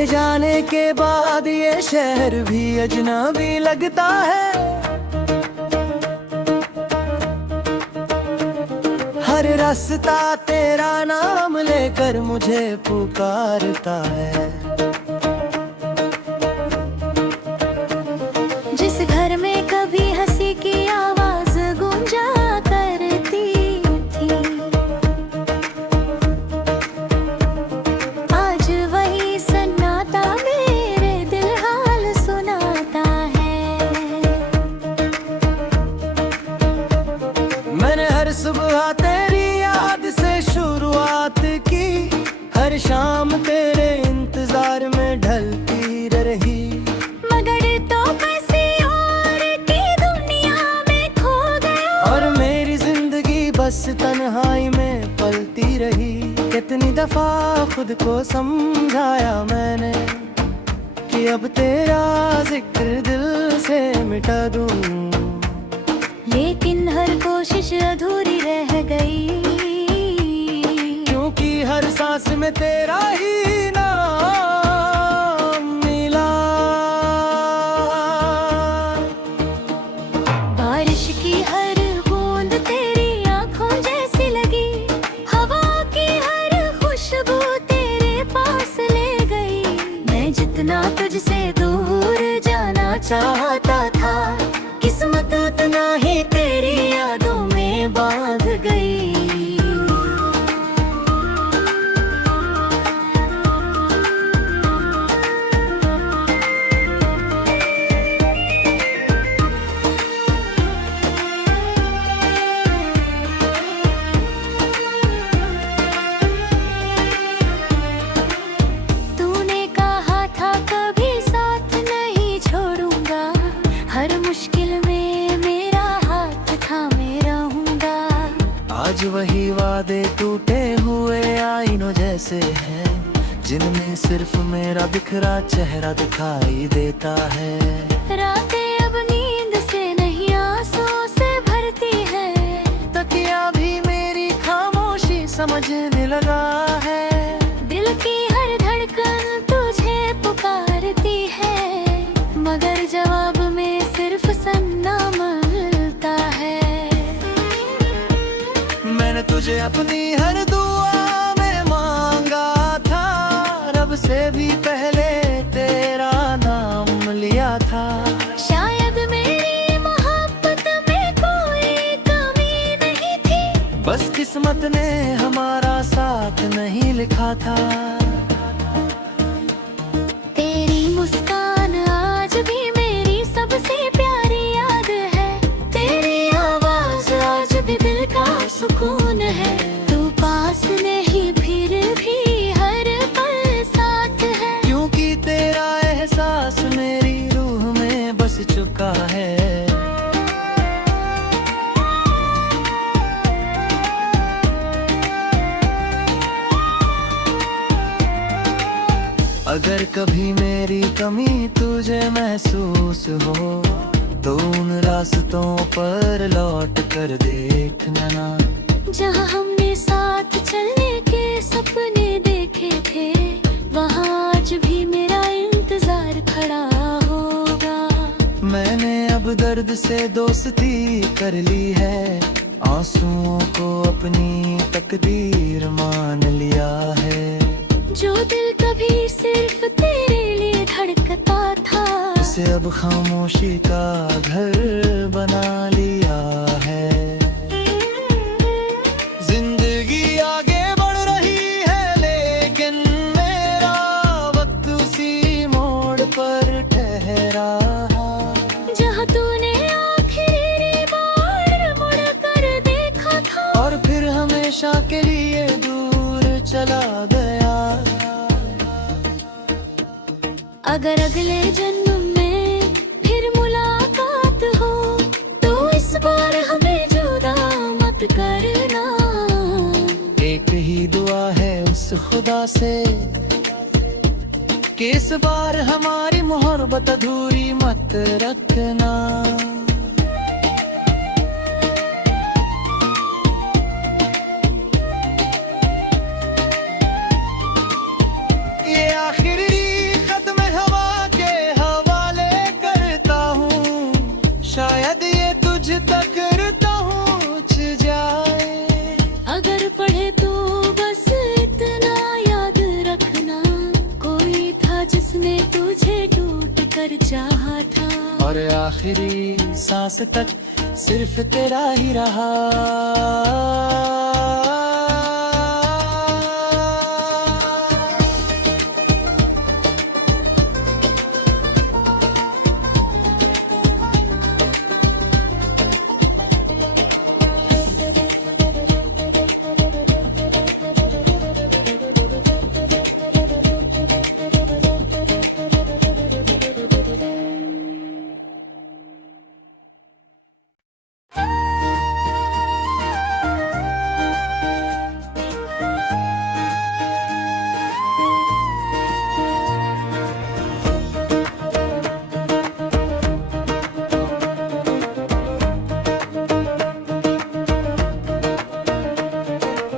तेरे जाने के बाद ये शहर भी अजनबी लगता है। हर रास्ता तेरा नाम लेकर मुझे पुकारता है। जिस घर में कभी हंसी की आवाज गूंजा करती थी, आज वही सन्नाटा मेरे दिल हाल सुनाता है। मैंने हर सुबह तेरी याद से शुरुआत की, हर शाम तेरे इंतजार में ढलती रही। मगर तो किसी और की दुनिया में खो गया, और मेरी जिंदगी बस तन्हाई में पलती रही। कितनी दफा खुद को समझाया मैंने कि अब तेरा जिक्र दिल से मिटा दूं, लेकिन हर कोशिश अधूरी रह गई। क्योंकि हर सांस में तेरा ही नाम मिला। बारिश की हर बूंद तेरी आंखों जैसी लगी, हवा की हर खुशबू तेरे पास ले गई। मैं जितना तुझसे दूर जाना चाहता था, किस्मत उतना ही तेरी यादों में बांध गई। तूने कहा था कभी साथ नहीं छोड़ूंगा, हर मुश्किल में मेरा हाथ थामे रहूंगा। आज वही वादे टूटे हुए आईनों जैसे हैं, जिनमें सिर्फ मेरा बिखरा चेहरा दिखाई देता है। रातें अब नींद से नहीं आंसुओं से भरती है, तकिया भी मेरी खामोशी समझने लगा है। दिल की हर धड़कन तुझे पुकारती है, मगर जवाब में सिर्फ सन्ना मिलता है। मैंने तुझे अपनी हर दुआ में मांगा था, रब से भी पहले तेरा नाम लिया था। शायद मेरी मोहब्बत में कोई कमी नहीं थी, बस किस्मत ने हमारा साथ नहीं लिखा था। तेरी मुस्कान आज भी मेरी सबसे प्यारी याद है, तेरी आवाज आज भी दिल का सुकून है। तू पास नहीं फिर भी हर पल साथ है, क्योंकि तेरा एहसास मेरी रूह में बस चुका है। अगर कभी मेरी कमी तुझे महसूस हो, तो उन रास्तों पर लौट कर देखना ना, जहाँ हमने साथ चलने के सपने देखे थे। वहाँ आज भी मेरा इंतजार खड़ा होगा। मैंने अब दर्द से दोस्ती कर ली है, आंसुओं को अपनी तकदीर मान लिया है। जो दिल कभी सिर्फ तेरे लिए धड़कता था, उसे अब खामोशी का घर बना लिया है। जिंदगी आगे बढ़ रही है, लेकिन मेरा वक्त उसी मोड़ पर ठहरा। जहाँ तूने आखिरी बार मुड़ कर देखा था, और फिर हमेशा के लिए दूर चला गया। अगर अगले जन्म में फिर मुलाकात हो, तो इस बार हमें जुदा मत करना। एक ही दुआ है उस खुदा से कि इस बार हमारी मोहब्बत अधूरी मत रखना। ये आखिरी रहे तो बस इतना याद रखना, कोई था जिसने तुझे टूट कर चाहा था, और आखिरी सांस तक सिर्फ तेरा ही रहा।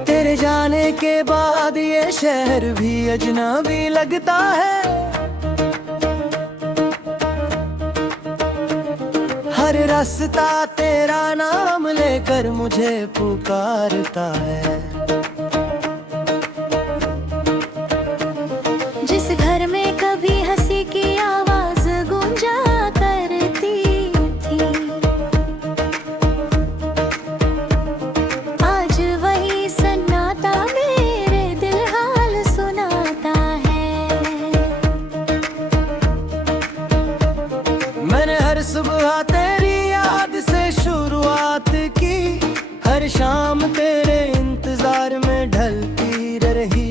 तेरे जाने के बाद ये शहर भी अजनबी लगता है, हर रास्ता तेरा नाम लेकर मुझे पुकारता है। जिस घर में कभी हंसी की आवाज गूंजा करती थी, आज वही सन्नाटा मेरे दिल हाल सुनाता है। मैंने हर सुबह तेरी याद से शुरुआत की, हर शाम तेरे इंतजार में ढलती रही,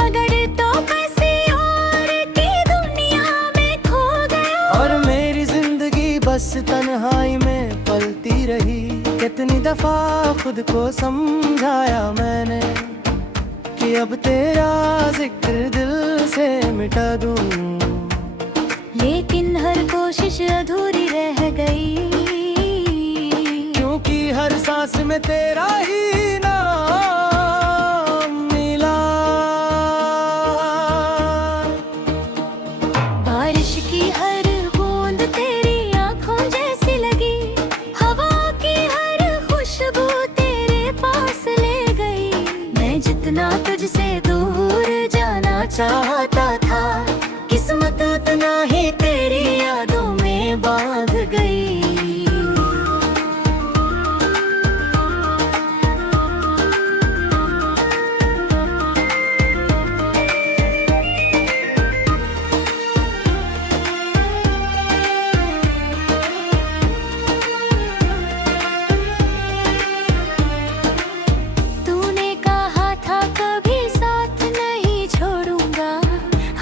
मगर तो किसी और की दुनिया में खो गया, और मेरी जिंदगी बस तन्हाई में पलती रही। कितनी दफा खुद को समझाया मैंने कि अब तेरा जिक्र दिल से मिटा दूं, लेकिन हर कोशिश अधूरी रह गई, क्योंकि हर सांस में तेरा ही नाम मिला। बारिश की हर बूंद तेरी आंखों जैसी लगी, हवा की हर खुशबू तेरे पास ले गई। मैं जितना तुझसे दूर जाना चाहता था, किस्मत उतना ही तेरी यादों में बांध गई। तूने कहा था कभी साथ नहीं छोड़ूंगा,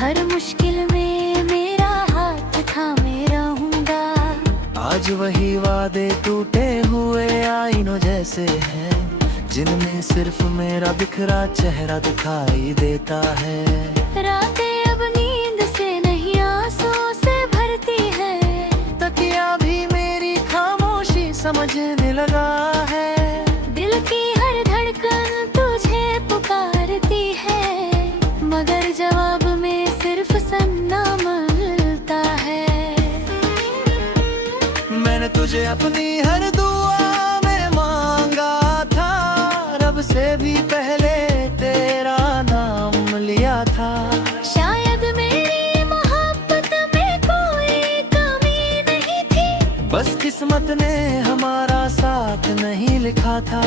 हर मुश्किल में मेरा हाथ थामे रहूंगा। आज वही वादे टूटे हुए आईनों जैसे हैं, जिनमें सिर्फ मेरा बिखरा चेहरा दिखाई देता है। रातें अब नींद से नहीं आंसुओं से भरती है, तकिया भी मेरी खामोशी समझने लगा है। दिल की हर धड़कन तुझे पुकारती है, मगर जवाब में सिर्फ सन्ना मिलता है। मैंने तुझे अपनी हर दुआ में मांगा था, रब से भी पहले तेरा नाम लिया था। शायद मेरी मोहब्बत में कोई कमी नहीं थी, बस किस्मत ने हमारा साथ नहीं लिखा था।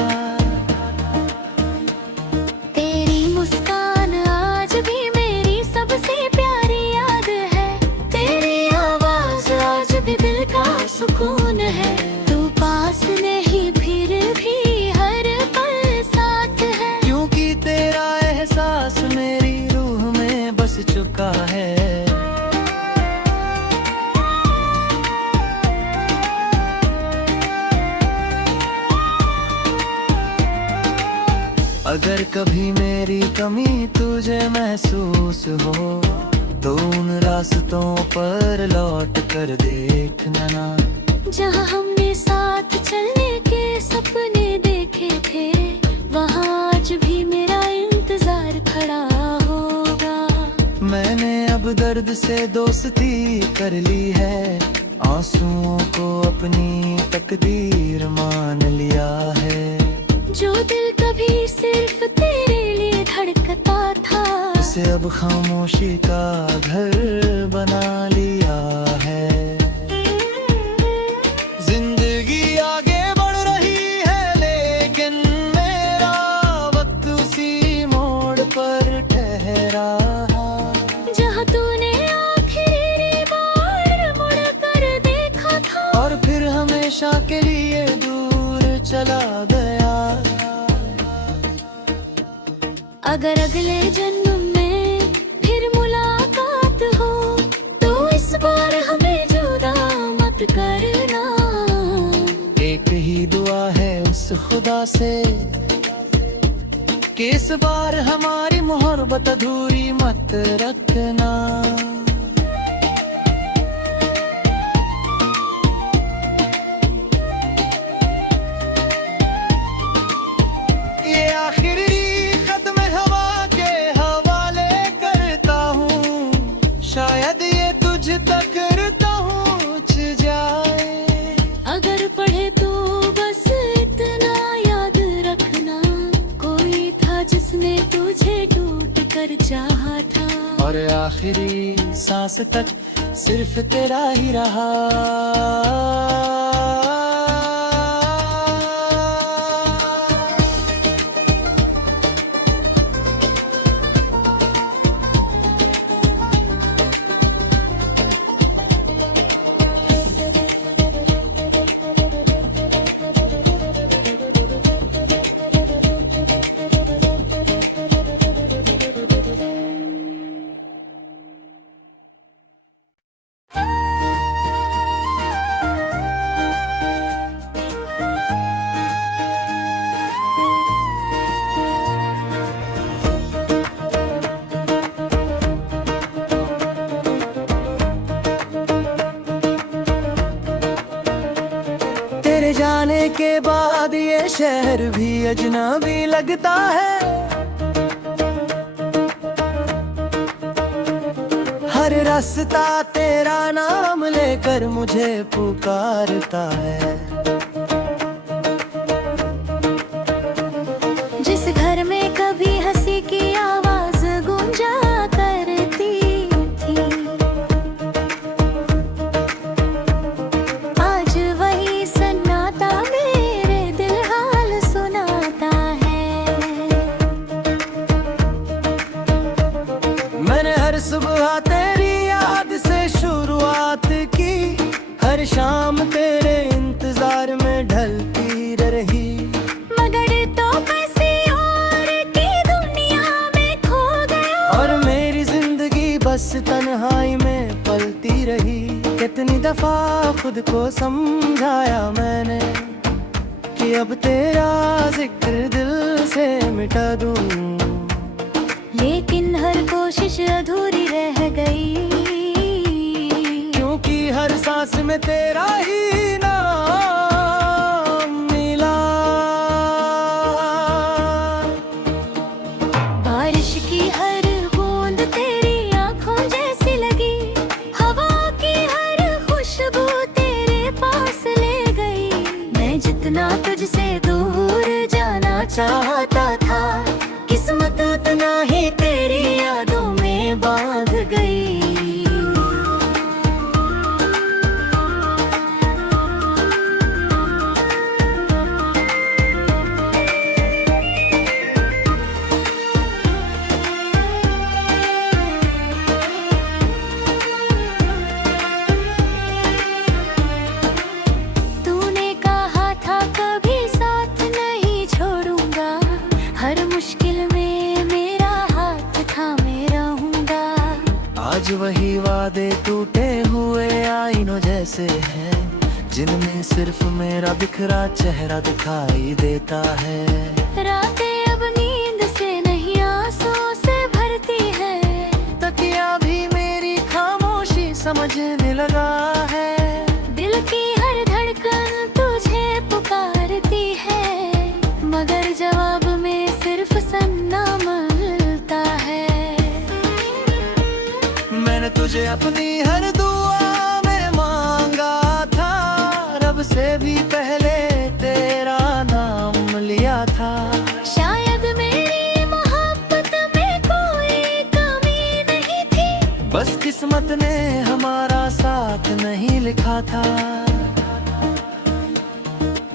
तेरी मुस्कान आज भी मेरी सबसे प्यारी याद है, तेरी आवाज आज भी दिल का सुकून है। तू पास नहीं फिर भी हर पल साथ है, क्योंकि तेरा एहसास मेरी रूह में बस चुका है। अगर कभी मेरी कमी तुझे महसूस हो, तो उन रास्तों पर लौट कर देखना ना, जहाँ हमने साथ चलने के सपने देखे थे, वहाँ आज भी मेरा इंतजार खड़ा होगा। मैंने अब दर्द से दोस्ती कर ली है, आंसुओं को अपनी तकदीर मान लिया है। जो दिल कभी सिर्फ अब खामोशी का घर बना लिया है। जिंदगी आगे बढ़ रही है लेकिन मेरा वक्त उसी मोड़ पर ठहरा। जहाँ तूने आखिरी बार मुड़ कर देखा था और फिर हमेशा के लिए दूर चला गया। अगर अगले जन्म में फिर मुलाकात हो तो इस बार हमें जुदा मत करना। एक ही दुआ है उस खुदा से कि इस बार हमारी मोहब्बत अधूरी मत रखना। ये आखिरी खत मैं हवा के हवाले करता हूँ, शायद ये तुझ तक पहुँच जाए। अगर पढ़े तो बस इतना याद रखना, कोई था जिसने तुझे टूट कर चाहा था। और आखिरी सांस तक सिर्फ तेरा ही रहा। तेरे जाने के बाद ये शहर भी अजनबी लगता है। हर रास्ता तेरा नाम लेकर मुझे पुकारता है। जिस घर में कभी हंसी की आवाज गूंजा करती थी, आज वही सन्नाटा मेरे दिल हाल सुनाता है। मैंने हर सुबह तेरी याद से शुरुआत की, हर शाम तेरे इंतजार में ढलती रही। मगर तो किसी और की दुनिया में खो गया और मेरी जिंदगी बस तन्हाई में पलती रही। कितनी दफा खुद को समझाया मैंने कि अब तेरा जिक्र दिल से मिटा दूं, लेकिन हर कोशिश अधूरी रह गई। क्योंकि हर सांस में तेरा ही नाम मिला। बारिश की हर बूंद तेरी आंखों जैसी लगी, हवा की हर खुशबू तेरे पास ले गई। मैं जितना तुझसे दूर जाना चाहता था, किस्मत उतना ही तेरी यादों में बांध गई। तूने कहा था कभी साथ नहीं छोड़ूंगा, हर मुश्किल में मेरा हाथ थामे रहूंगा। आज वही वादे टूटे हुए आईनों जैसे हैं, जिनमें सिर्फ मेरा बिखरा चेहरा दिखाई देता है। रातें अब नींद से नहीं आंसुओं से भरती है, तकिया भी मेरी खामोशी समझने लगा है। दिल की हर धड़कन तुझे पुकारती है, मगर जवाब में सिर्फ सन्ना मिलता है। मैंने तुझे अपनी हर दुआ में मांगा था, रब से भी पहले तेरा नाम लिया था। शायद मेरी मोहब्बत में कोई कमी किस्मत ने हमारा साथ नहीं लिखा था।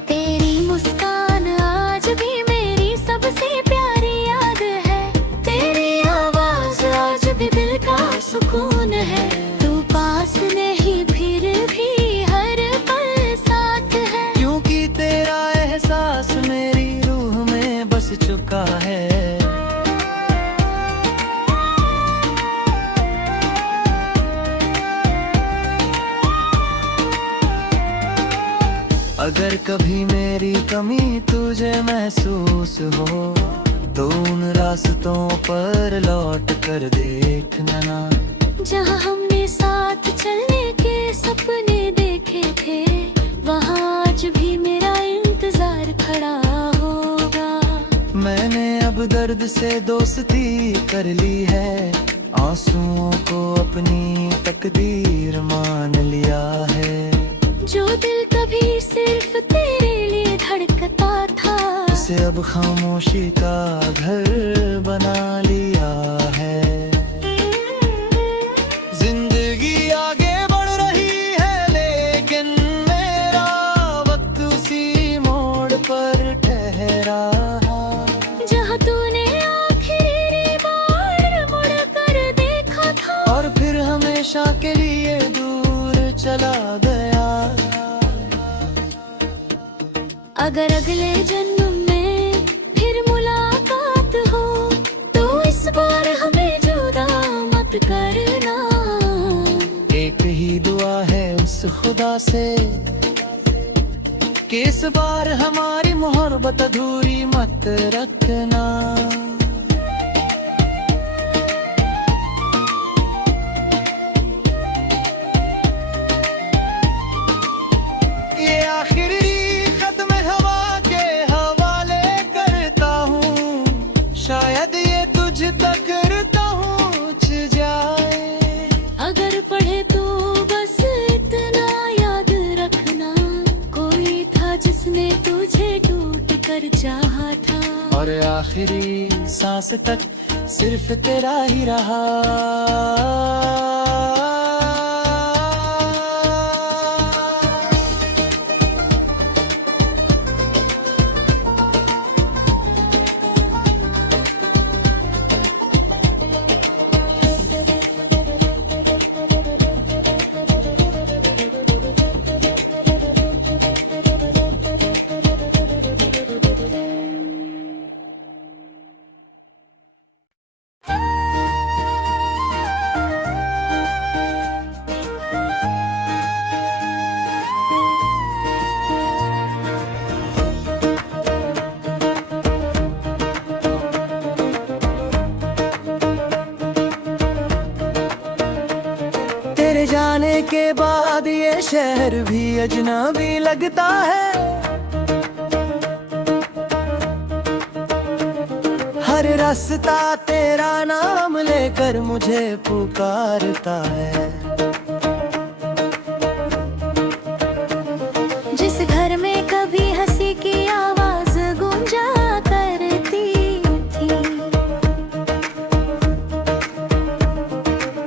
तेरी मुस्कान आज भी मेरी सबसे प्यारी याद है। तेरी आवाज आज भी दिल का सुकून है। तू पास नहीं फिर भी हर पल साथ है। क्योंकि तेरा एहसास मेरी रूह में बस चुका है। अगर कभी मेरी कमी तुझे महसूस हो तो उन रास्तों पर लौट कर देखना ना। जहाँ हमने साथ चलने के सपने देखे थे, वहाँ आज भी मेरा इंतजार खड़ा होगा। मैंने अब दर्द से दोस्ती कर ली है। आंसुओं को अपनी तकदीर मान लिया है। जो दिल कभी सिर्फ तेरे लिए धड़कता था, उसे अब खामोशी का घर बना लिया है। जिंदगी आगे बढ़ रही है लेकिन मेरा वक्त उसी मोड़ पर ठहरा। जहाँ तूने आखिरी बार मुड़ कर देखा था और फिर हमेशा के लिए दूर चला गया। अगर अगले जन्म में फिर मुलाकात हो तो इस बार हमें जुदा मत करना। एक ही दुआ है उस खुदा से कि इस बार हमारी मोहब्बत अधूरी मत रखना। ये आखिरी खत मैं हवा के हवाले करता हूँ। शायद ये तुझ तक पहुँच जाए। अगर पढ़े तो बस इतना याद रखना, कोई था जिसने तुझे टूट कर चाहा था। और आखिरी सांस तक सिर्फ तेरा ही रहा। तेरे जाने के बाद ये शहर भी अजनबी लगता है। हर रास्ता तेरा नाम लेकर मुझे पुकारता है। जिस घर में कभी हंसी की आवाज गूंजा करती थी,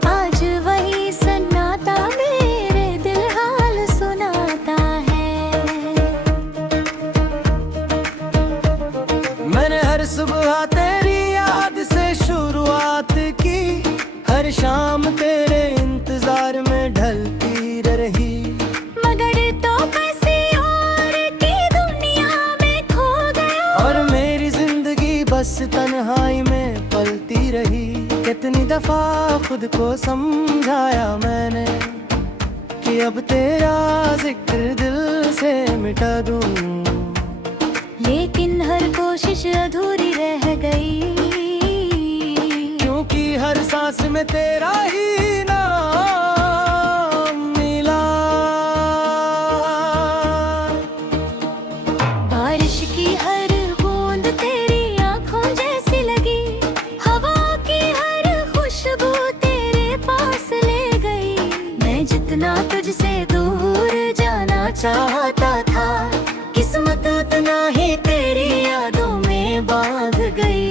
आज वही सन्नाटा मेरे दिल हाल सुनाता है। मैंने हर सुबह तेरी याद से शुरुआत की। हर शाम तेरे इंतजार में ढलती रही। मगर तो किसी और की दुनिया में खो गया। और मेरी जिंदगी बस तन्हाई में पलती रही। कितनी दफा खुद को समझाया मैंने कि अब तेरा जिक्र दिल से मिटा दूं। लेकिन हर कोशिश अधूरी रह गई। क्योंकि हर सांस में तेरा ही नाम मिला। बारिश की हर बूंद तेरी आंखों जैसी लगी। हवा की हर खुशबू तेरे पास ले गई। मैं जितना तुझसे दूर जाना चाहता था, किस्मत उतना ही तेरी यादों में बांध गई।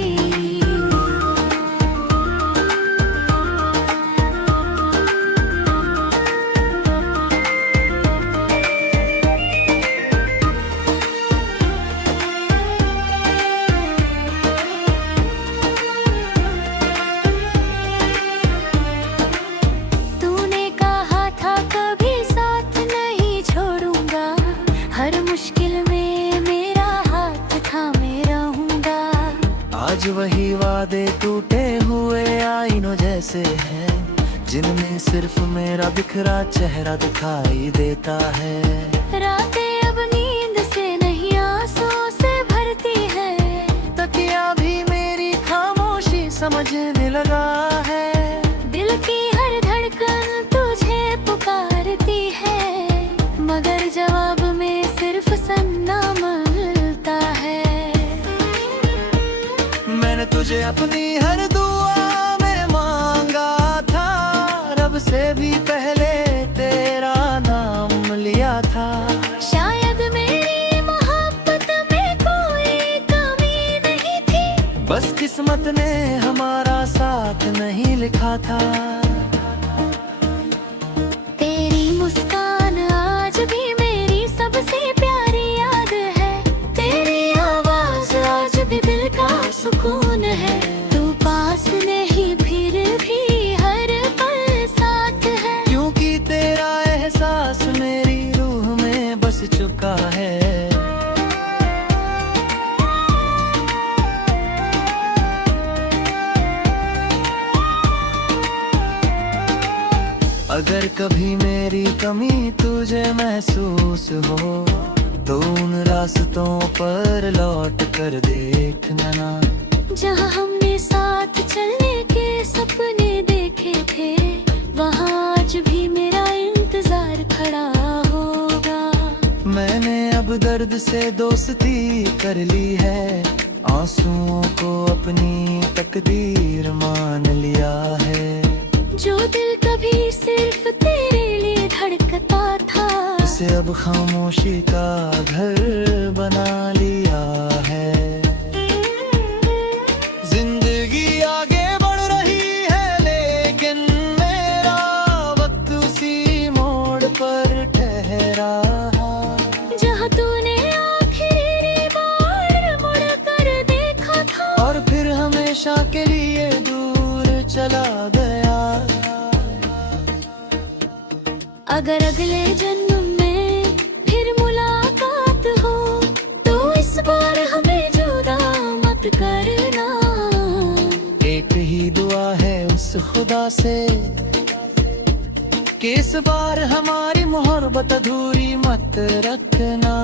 टूटे हुए आईनों जैसे हैं, जिनमें सिर्फ मेरा बिखरा चेहरा दिखाई देता है। रातें अब नींद से नहीं आंसुओं से भरती है, तकिया भी मेरी खामोशी समझने लगा है। दिल की हर धड़कन तुझे पुकारती है, मगर जवाब में सिर्फ सन्ना मिलता है। मैंने तुझे अपनी हर दुआ में मांगा था, रब से भी पहले तेरा नाम लिया था। शायद मेरी मोहब्बत में कोई कमी नहीं थी, बस किस्मत ने हमारा साथ नहीं लिखा था। तेरी मुस्कान आज भी मेरी सबसे प्यारी याद है, तेरी आवाज आज भी दिल का सुकून है। तू पास नहीं फिर भी हर पल साथ है, क्योंकि तेरा एहसास मेरी रूह में बस चुका है। अगर कभी मेरी कमी तुझे महसूस हो, तो उन रास्तों पर लौट कर देखना ना, जहाँ हमने साथ चलने के सपने देखे थे, वहाँ आज भी मेरा इंतजार खड़ा होगा। मैंने अब दर्द से दोस्ती कर ली है, आंसुओं को अपनी तकदीर मान लिया है। जो दिल कभी सिर्फ तेरे लिए धड़कता था, उसे अब खामोशी का घर बना लिया है। जिंदगी आगे बढ़ रही है, लेकिन मेरा वक्त उसी मोड़ पर ठहरा। जहाँ तूने आखिरी बार मुड़ कर देखा था, और फिर हमेशा के लिए दूर चला गया। अगर अगले जन्म में फिर मुलाकात हो, तो इस बार हमें जुदा मत करना। एक ही दुआ है उस खुदा से, कि इस बार हमारी मोहब्बत अधूरी मत रखना।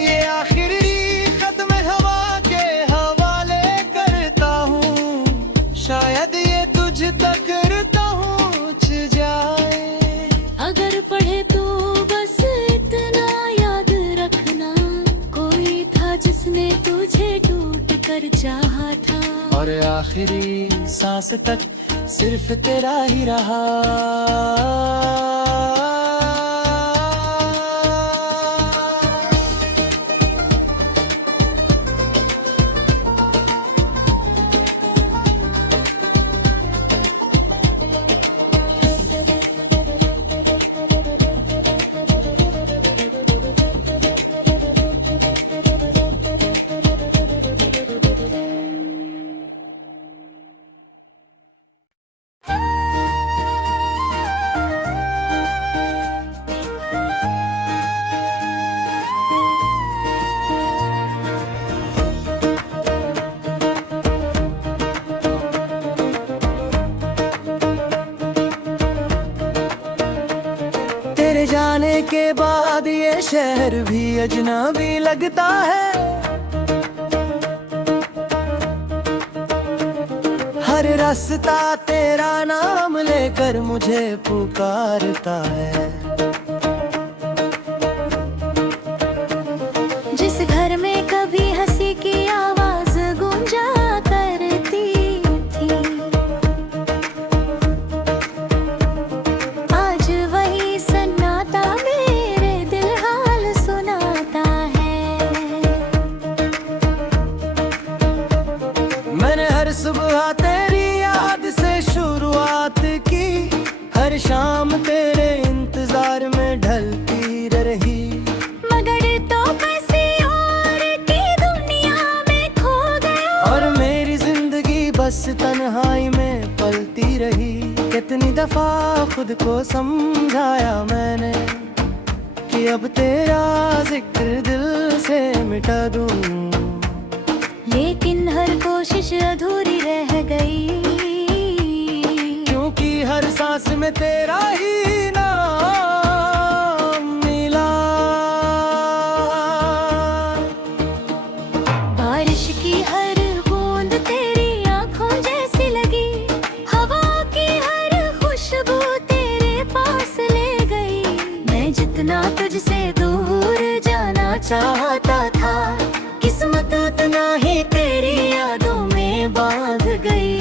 ये आखिरी खत मैं हवा के हवाले करता हूँ, शायद ये तुझ तक पहुँच जाए। अगर पढ़े तो बस इतना याद रखना, कोई था जिसने तुझे टूट कर चाहा था, और आखिरी सांस तक सिर्फ तेरा ही रहा। तेरे जाने के बाद ये शहर भी अजनबी लगता है। हर रास्ता तेरा नाम लेकर मुझे पुकारता है। जिस घर में कभी हंसी की आवाज गूंजा करती थी, आज वही सन्नाटा मेरे दिल हाल सुनाता है। मैंने हर सुबह तेरी याद से शुरुआत की, हर शाम तेरे इंतजार में ढलती रही। मगर तो किसी और की दुनिया में खो गया, और मेरी जिंदगी बस तन्हाई में पलती रही। कि कितनी दफा खुद को समझाया मैंने कि अब तेरा जिक्र दिल से मिटा दूं, लेकिन हर कोशिश अधूरी रह गई, क्योंकि हर सांस में तेरा ही नाम मिला। बारिश की हर बूंद तेरी आंखों जैसी लगी, हवा की हर खुशबू तेरे पास ले गई। मैं जितना तुझसे दूर जाना चाहता था, किस्मत उतना ही तेरी यादों में बांध गई।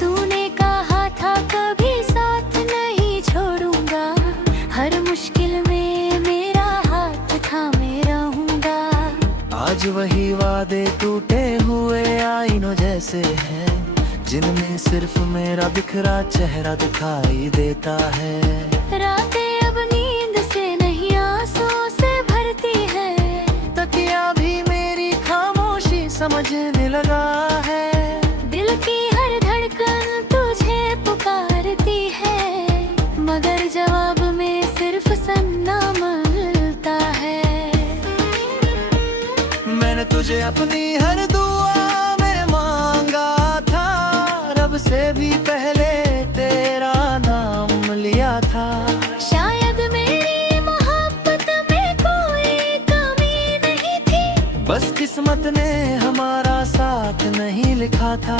तूने कहा था कभी साथ नहीं छोड़ूंगा, हर मुश्किल में मेरा हाथ थामे रहूंगा। आज वही वादे टूटे हुए आईनों जैसे हैं, जिनमें सिर्फ मेरा बिखरा चेहरा दिखाई देता है। रातें अब नींद से नहीं आंसुओं से भरती है, तकिया भी मेरी खामोशी समझने लगा है। दिल की हर धड़कन तुझे पुकारती है, मगर जवाब में सिर्फ सन्ना मिलता है। मैंने तुझे अपनी हर दुआ में मांगा था, रब से भी पहले तेरा नाम लिया था। शायद मेरी मोहब्बत में कोई कमी नहीं थी, बस किस्मत ने हमारा साथ नहीं लिखा था।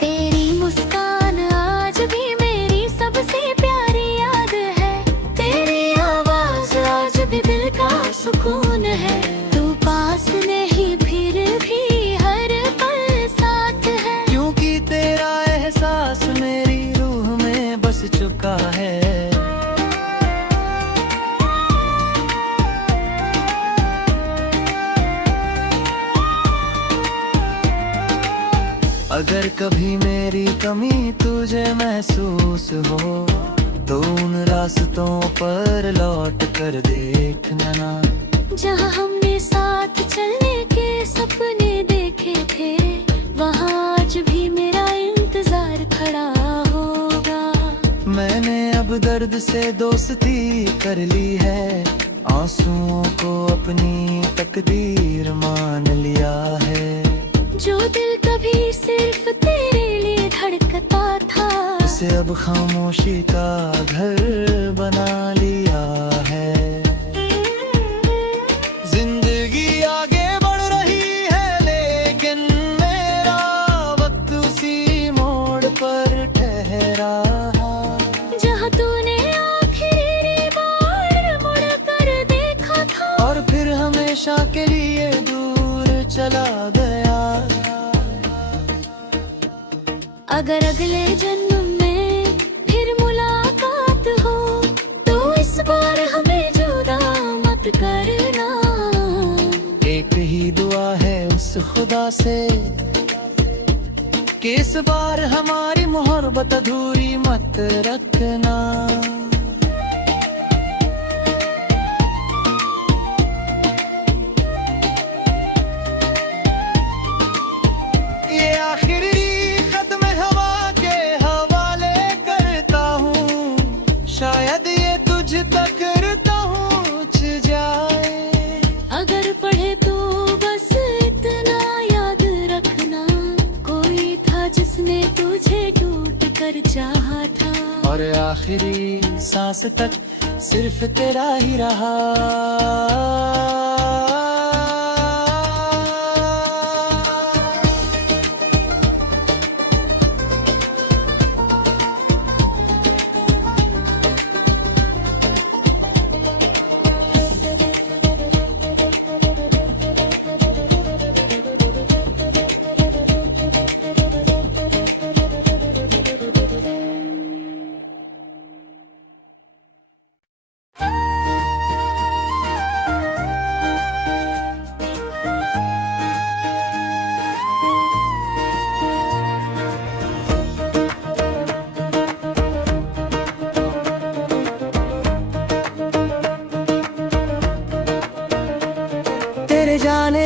तेरी मुस्कान आज भी मेरी सबसे प्यारी याद है, तेरी आवाज आज भी दिल का सुकून है। तू पास नहीं फिर भी हर पल साथ है, क्योंकि तेरा एहसास मेरी रूह में बस चुका है। अगर कभी मेरी कमी तुझे महसूस हो, तो उन रास्तों पर लौट कर देखना ना, जहाँ हमने साथ चलने के सपने देखे थे, वहाँ आज भी मेरा इंतजार खड़ा होगा। मैंने अब दर्द से दोस्ती कर ली है, आंसुओं को अपनी तकदीर मान लिया है। जो दिल कभी सिर्फ तेरे लिए धड़कता था, उसे अब खामोशी का घर बना लिया है। जिंदगी आगे बढ़ रही है, लेकिन मेरा वक्त उसी मोड़ पर ठहरा। जहाँ तूने आखिरी बार मुड़ कर देखा था, और फिर हमेशा के लिए दूर चला गया। अगर अगले जन्म में फिर मुलाकात हो, तो इस बार हमें जुदा मत करना। एक ही दुआ है उस खुदा से कि इस बार हमारी मोहब्बत अधूरी मत रखना। ये आखिरी खत में हवा के हवाले करता हूँ, शायद ये तुझ तक पहुँच जाए। अगर पढ़े तो बस इतना याद रखना, कोई था जिसने तुझे टूट कर चाहा था, और आखिरी सांस तक सिर्फ तेरा ही रहा।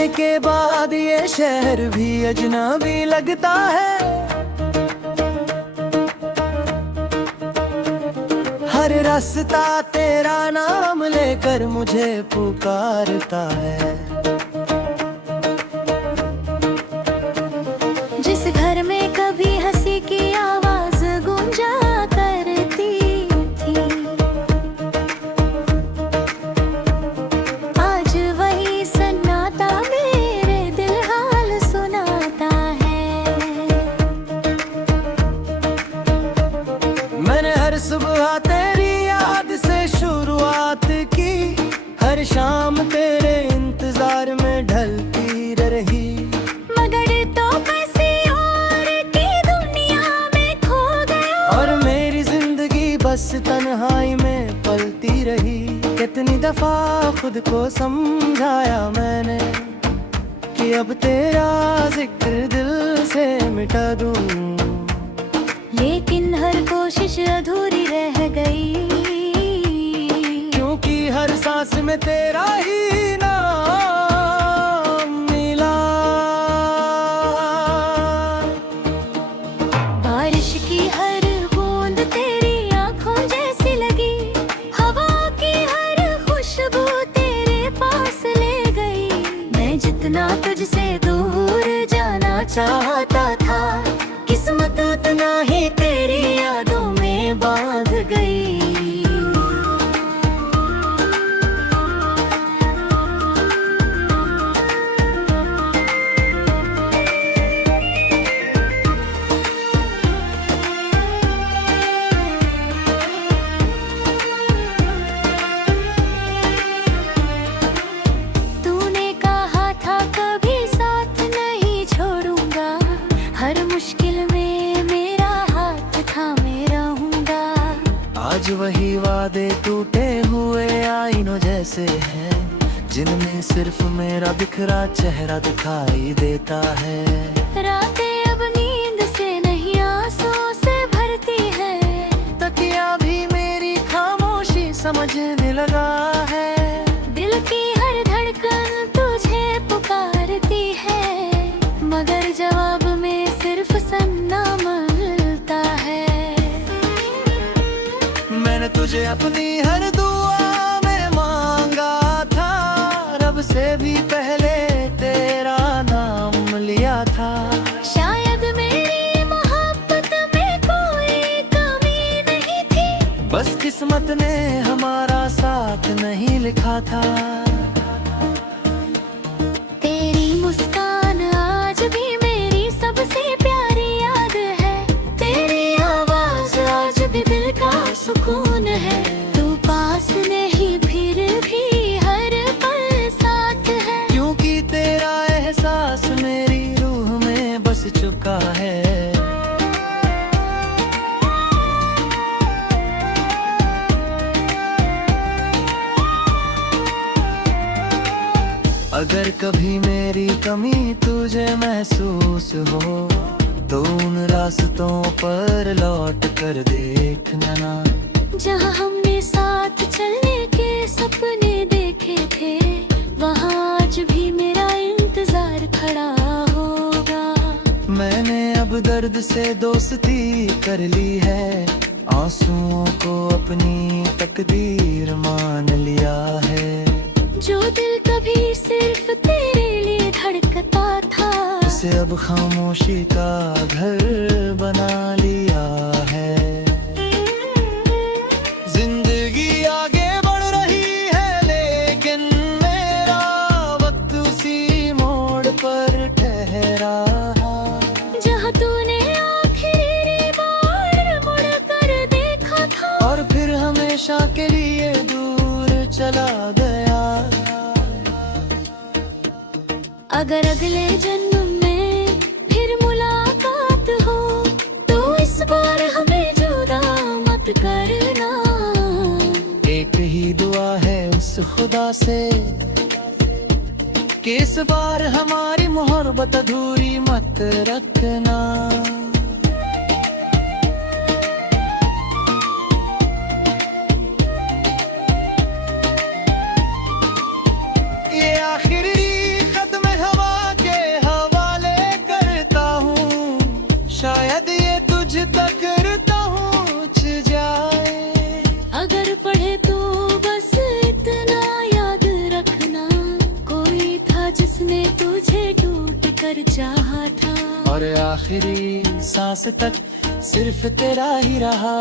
आने के बाद ये शहर भी अजनबी लगता है। हर रास्ता तेरा नाम लेकर मुझे पुकारता है। जिस घर में कभी हंसी की आवाज गूंजा करती थी, आज वही सन्नाटा मेरे दिल हाल सुनाता है। मैंने हर सुबह तेरी याद से शुरुआत की, हर शाम तेरे इंतजार में ढलती रही। मगर तो किसी और की दुनिया में खो गया, और मेरी जिंदगी बस तन्हाई में पलती रही। कितनी दफा खुद को समझाया मैंने कि अब तेरा जिक्र दिल से मिटा दूं, लेकिन हर कोशिश अधूरी रह गई। क्योंकि हर सांस में तेरा ही नाम मिला। बारिश की हर बूंद तेरी आंखों जैसी लगी, हवा की हर खुशबू तेरे पास ले गई। मैं जितना तुझसे दूर जाना चाहता था, किस्मत उतना ही तेरी यादों में बांध गई। तूने कहा था कभी साथ नहीं छोड़ूंगा, हर मुश्किल में मेरा हाथ थामे रहूंगा। आज वही वादे टूटे हुए आईनों जैसे हैं, जिनमें सिर्फ मेरा बिखरा चेहरा दिखाई देता है। रातें अब नींद से नहीं आंसुओं से भरती है, तकिया भी मेरी खामोशी समझने लगा है। दिल की हर धड़कन तुझे पुकारती है, मगर जवाब में सिर्फ सन्ना मिलता है। मैंने तुझे अपनी हर दुआ में मांगा था, रब से भी पहले तेरा नाम लिया था। शायद मेरी मोहब्बत में कोई कमी नहीं थी, बस किस्मत ने हमारा साथ नहीं लिखा था। तेरी मुस्कान आज भी मेरी सबसे प्यारी याद है, तेरी आवाज आज भी दिल का सुकून है। तू पास नहीं फिर भी हर पल साथ है, क्योंकि तेरा एहसास मेरी रूह में बस चुका है। अगर कभी मेरी कमी तुझे महसूस हो, तो उन रास्तों पर लौट कर देखना ना, जहाँ हमने साथ चलने के सपने देखे थे। वहाँ आज भी मेरा इंतजार खड़ा होगा। मैंने अब दर्द से दोस्ती कर ली है, आंसुओं को अपनी तकदीर मान लिया है। जो दिल कभी सिर्फ तेरे लिए धड़कता था, उसे अब खामोशी का घर बना लिया है। जिंदगी आगे बढ़ रही है, लेकिन मेरा वक्त उसी मोड़ पर ठहरा। जहाँ तूने आखिरी बार मुड़ कर देखा था, और फिर हमेशा के लिए दूर चला गया। अगर अगले जन्म में फिर मुलाकात हो, तो इस बार हमें जुदा मत करना। एक ही दुआ है उस खुदा से कि इस बार हमारी मोहब्बत अधूरी मत रखना। ये आखिरी खत्म शायद ये तुझ तक पहुंच जाए। अगर पढ़े तो बस इतना याद रखना, कोई था जिसने तुझे टूट कर चाहा था, और आखिरी सांस तक सिर्फ तेरा ही रहा।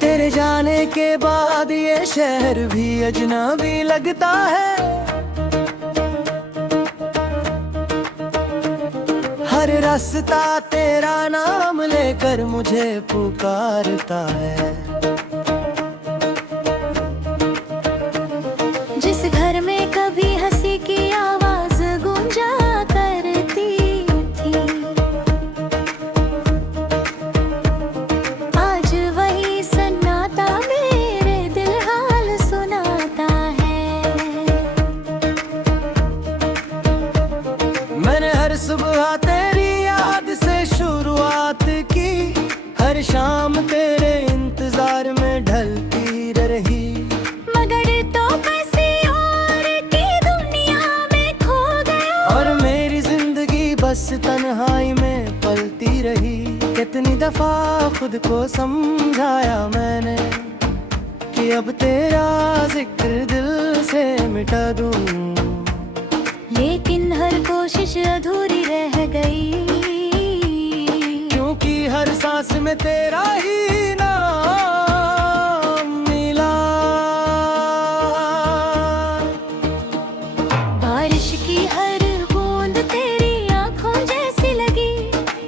तेरे जाने के बाद ये शहर भी अजनबी लगता है। हर रास्ता तेरा नाम लेकर मुझे पुकारता है। जिस घर में कभी हंसी की आवाज गूंजा करती थी, आज वही सन्नाटा मेरे दिल हाल सुनाता है। मैंने हर सुबह तेरी याद से शुरुआत की, हर शाम तेरे इंतजार में ढलती रही। मगर तो किसी और की दुनिया में खो गया, और मेरी जिंदगी बस तन्हाई में पलती रही। कितनी दफा खुद को समझाया मैंने कि अब तेरा जिक्र दिल से मिटा दूं, लेकिन हर कोशिश अधूरी रह गई, क्योंकि हर सांस में तेरा ही नाम मिला। बारिश की हर बूंद तेरी आंखों जैसी लगी,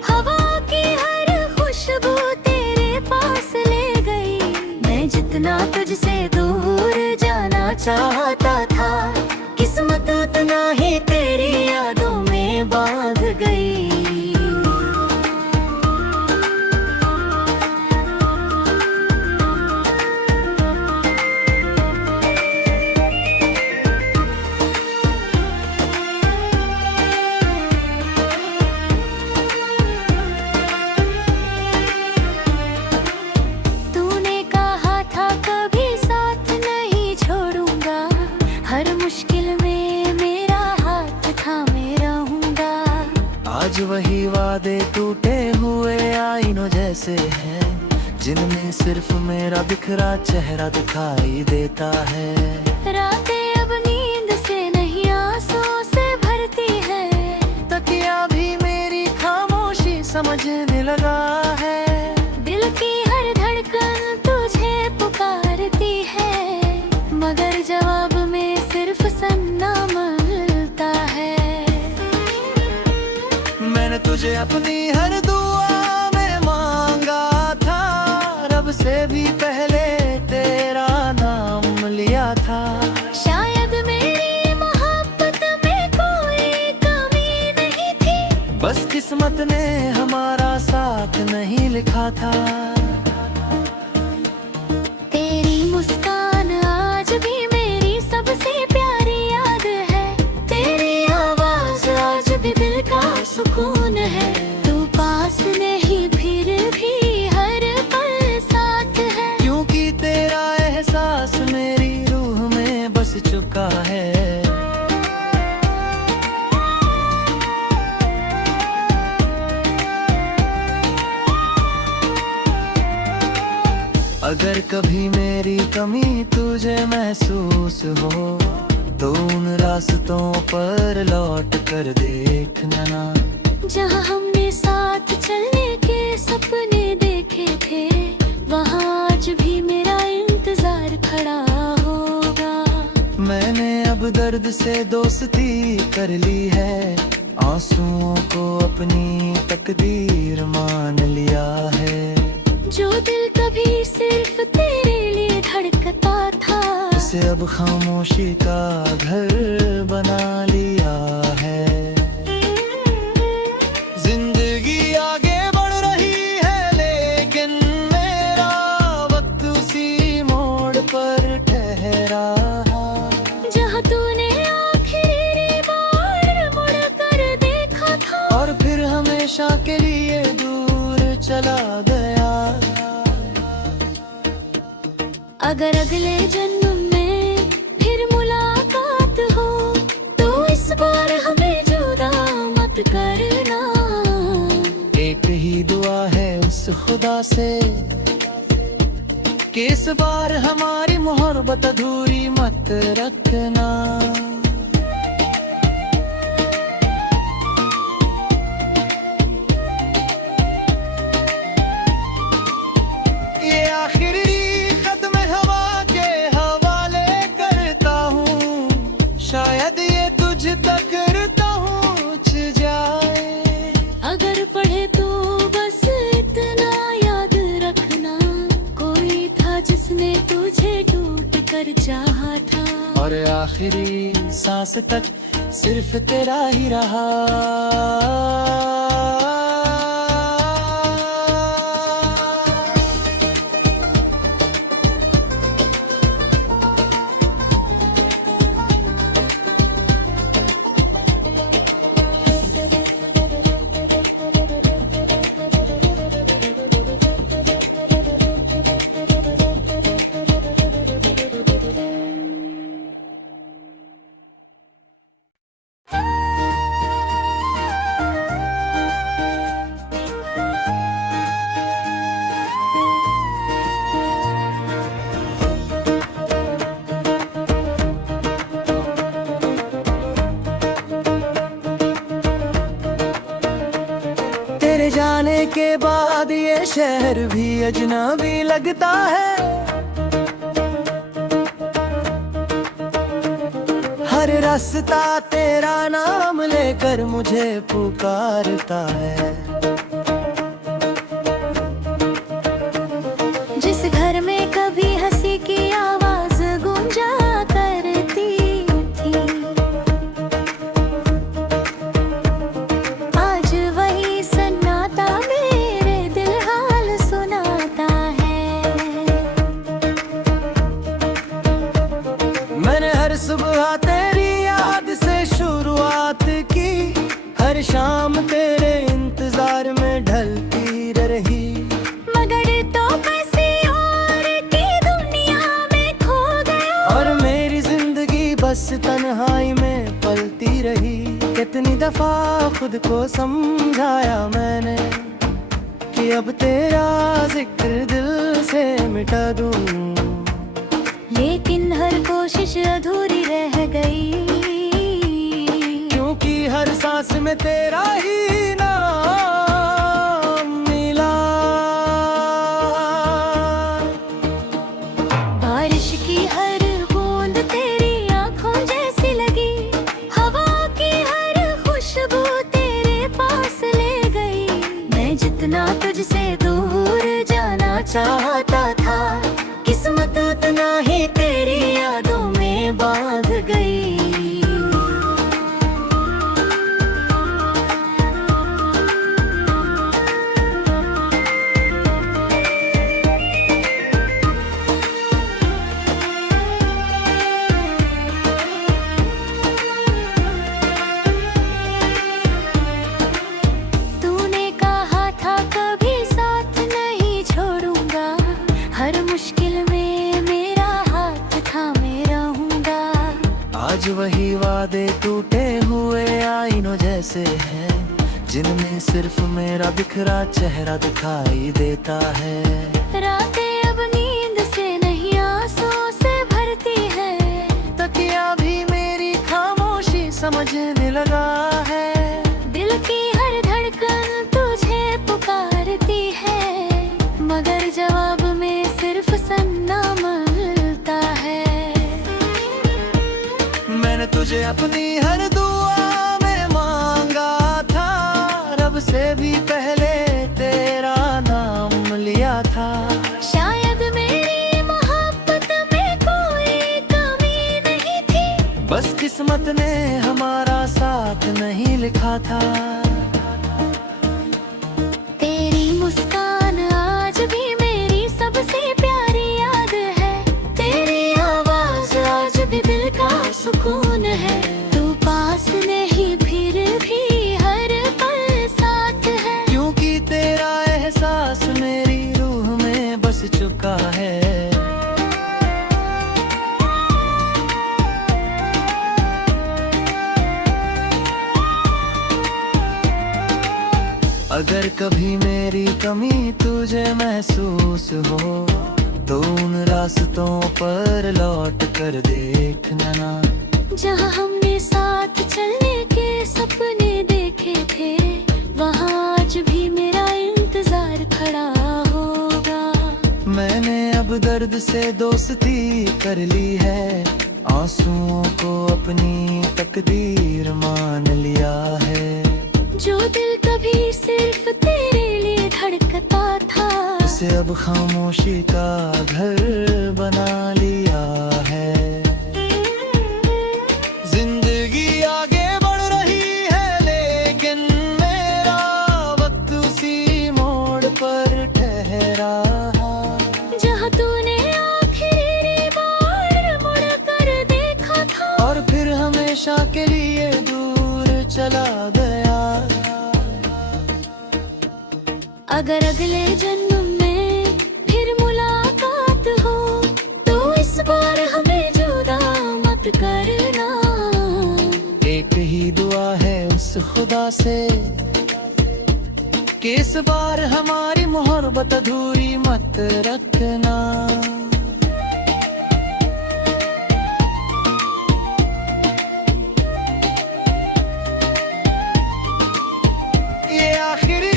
हवा की हर खुशबू तेरे पास ले गई। मैं जितना तुझसे दूर जाना चाहता था, किस्मत उतना ही तेरी यादों में बांध गई। तूने कहा था कभी साथ नहीं छोड़ूंगा, हर मुश्किल में मेरा हाथ थामे रहूंगा। आज वही वादे टूटे हुए आईनों जैसे हैं, जिनमें सिर्फ मेरा बिखरा चेहरा दिखाई देता है। रातें अब नींद से नहीं आंसुओं से भरती है, तकिया भी मेरी खामोशी समझने लगा है। दिल की हर धड़कन तुझे पुकारती है, मगर जवाब में सिर्फ सन्ना मिलता है। मैंने तुझे अपनी हर दुआ में मांगा था, रब से भी पहले तेरा नाम लिया था। शायद मेरी मोहब्बत में कोई कमी नहीं थी, बस किस्मत ने हमारा साथ नहीं लिखा था। तेरी मुस्कान आज भी मेरी सबसे प्यारी याद है, तेरी आवाज आज भी दिल का सुकून है। तू पास नहीं फिर भी हर पल साथ है, क्योंकि तेरा एहसास मेरी रूह में बस चुका है। अगर कभी मेरी कमी तुझे महसूस हो, तो उन रास्तों पर लौट कर देखना ना, जहाँ हमने साथ चलने के सपने देखे थे, वहाँ आज भी मेरा इंतजार खड़ा होगा। मैंने अब दर्द से दोस्ती कर ली है, आंसुओं को अपनी तकदीर मान लिया है। जो दिल कभी सिर्फ तेरे लिए धड़कता था, उसे अब खामोशी का घर बना लिया है। जिंदगी आगे बढ़ रही है, लेकिन मेरा वक्त उसी मोड़ पर ठहरा। जहाँ तूने आखिरी बार मुड़ कर देखा था, और फिर हमेशा के लिए दूर चला गया। अगर अगले जन्म में फिर मुलाकात हो, तो इस बार हमें जुदा मत करना। एक ही दुआ है उस खुदा से कि इस बार हमारी मोहब्बत अधूरी मत रखना। ये आखिरी खत मैं हवा के हवाले करता हूँ, शायद ये तुझ तक पहुँच जाए। अगर पढ़े तो बस इतना याद रखना, कोई था जिसने तुझे टूट कर चाहा था। और आखिरी सांस तक सिर्फ तेरा ही रहा। तेरे जाने के बाद ये शहर भी अजनबी लगता है। हर रास्ता तेरा नाम लेकर मुझे पुकारता है। जिस घर में कभी हंसी की आवाज गूंजा करती थी, आज वही सन्नाटा मेरे दिल हाल सुनाता है। मैंने हर सुबह तेरी याद से शुरुआत की, हर शाम तेरे इंतजार में ढलती रही। मगर तो किसी और की दुनिया में खो गया, और मेरी जिंदगी बस तन्हाई में पलती रही। कितनी दफा खुद को समझाया मैंने कि अब तेरा जिक्र दिल से मिटा दूं, लेकिन हर कोशिश अधूरी रह गई। क्योंकि हर सांस में तेरा ही नाम मिला। बारिश की हर बूंद तेरी आंखों जैसी लगी, हवा की हर खुशबू तेरे पास ले गई। मैं जितना तुझसे दूर जाना चाहता था, किस्मत उतना ही तेरी यादों में बांध गई। तूने कहा था कभी साथ नहीं छोड़ूंगा, हर मुश्किल में मेरा हाथ थामे रहूंगा। आज वही वादे टूटे हुए आईनों जैसे हैं, जिनमें सिर्फ मेरा बिखरा चेहरा दिखाई देता है। रातें अब नींद से नहीं आंसुओं से भरती है, तकिया भी मेरी खामोशी समझने लगा है। दिल की हर धड़कन तुझे पुकारती है, मगर जवाब में सिर्फ सन्ना मिलता है। मैंने तुझे अपनी हर दुआ में मांगा था, रब से तुझसे भी पहले तेरा नाम लिया था। शायद मेरी मोहब्बत में कोई कमी नहीं थी, बस किस्मत ने हमारा साथ नहीं लिखा था। तेरी मुस्कान आज भी मेरी सबसे प्यारी याद है, तेरी आवाज आज भी दिल का सुकून है। तू पास नहीं फिर भी हर पल साथ है, क्योंकि तेरा एहसास मेरी रूह में बस चुका है। अगर कभी मेरी कमी तुझे महसूस हो तो उन रास्तों पर लौट कर देखना ना, जहाँ हमने साथ चलने के सपने देखे थे, वहाँ आज भी मेरा इंतजार खड़ा होगा। मैंने अब दर्द से दोस्ती कर ली है, आंसुओं को अपनी तकदीर मान लिया है। जो दिल कभी सिर्फ तेरे लिए धड़कता था, उसे अब खामोशी का घर बना लिया है। जिंदगी आगे बढ़ रही है लेकिन मेरा वक्त उसी मोड़ पर ठहरा। जहाँ तूने आखिरी बार मुड़ कर देखा था, और फिर हमेशा के लिए दूर चला गया। अगर अगले जन्म में फिर मुलाकात हो तो इस बार हमें जुदा मत करना। एक ही दुआ है उस खुदा से कि इस बार हमारी मोहब्बत अधूरी मत रखना। ये आखिरी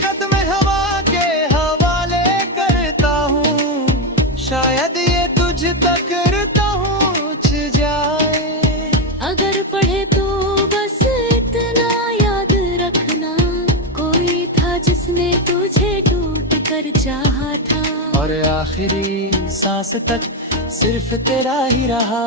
खत मैं हवा के हवाले करता हूँ, शायद ये तुझ तक पहुँच जाए। अगर पढ़े तो बस इतना याद रखना, कोई था जिसने तुझे टूट कर चाहा था, और आखिरी सांस तक सिर्फ तेरा ही रहा।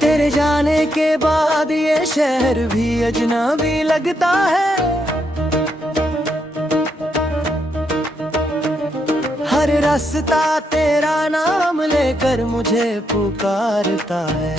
तेरे जाने के बाद ये शहर भी अजनबी लगता है। हर रास्ता तेरा नाम लेकर मुझे पुकारता है।